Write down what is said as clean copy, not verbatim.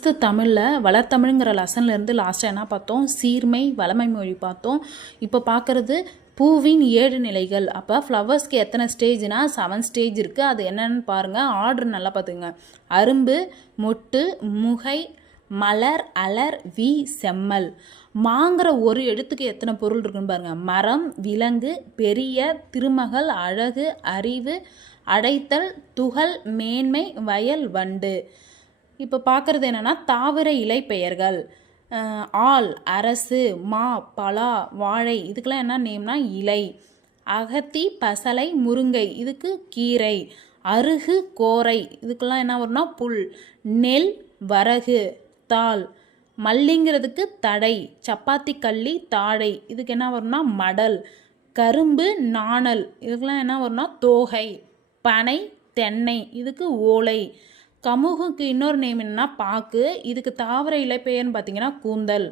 Sixth தமிழில் வளர்த்தமிழ்ங்கிற லெசன்லேருந்து லாஸ்ட்டாக என்ன பார்த்தோம்? சீர்மை வளமை மொழி பார்த்தோம். இப்போ பார்க்குறது பூவின் 7 நிலைகள். அப்போ ஃப்ளவர்ஸ்க்கு எத்தனை ஸ்டேஜ்னா 7 ஸ்டேஜ் இருக்குது. அது என்னென்னு பாருங்கள். ஆர்டர் நல்லா பார்த்துங்க. அரும்பு, மொட்டு, முகை, மலர், அலர், வி, செம்மல். மாங்கிற ஒரு எழுத்துக்கு எத்தனை பொருள் இருக்குன்னு பாருங்கள். மரம், விலங்கு, பெரிய, திருமகள், அழகு, அறிவு, அடைத்தல், துகள், மேன்மை, வயல், வண்டு. இப்போ பார்க்குறது என்னென்னா தாவர இலை பெயர்கள். ஆல், அரசு, மா, பலா, வாழை, இதுக்கெல்லாம் என்ன நேம்னா இலை. அகத்தி, பசலை, முருங்கை, இதுக்கு கீரை. அருகு, கோரை, இதுக்கெல்லாம் என்ன வரும்னா புல். நெல், வரகு, தாள். மல்லிங்கிறதுக்கு தடை. சப்பாத்தி கள்ளி, தாடை, இதுக்கு என்ன வரும்னா மடல். கரும்பு, நாணல், இதுக்கெல்லாம் என்ன வரும்னா தோகை. பனை, தென்னை, இதுக்கு ஓலை. கமுகுக்கு இன்னொரு நேம் என்னன்னா பாக்கு, இதுக்கு தாவர இலைப்பெயர்னு பார்த்தீங்கன்னா கூந்தல்.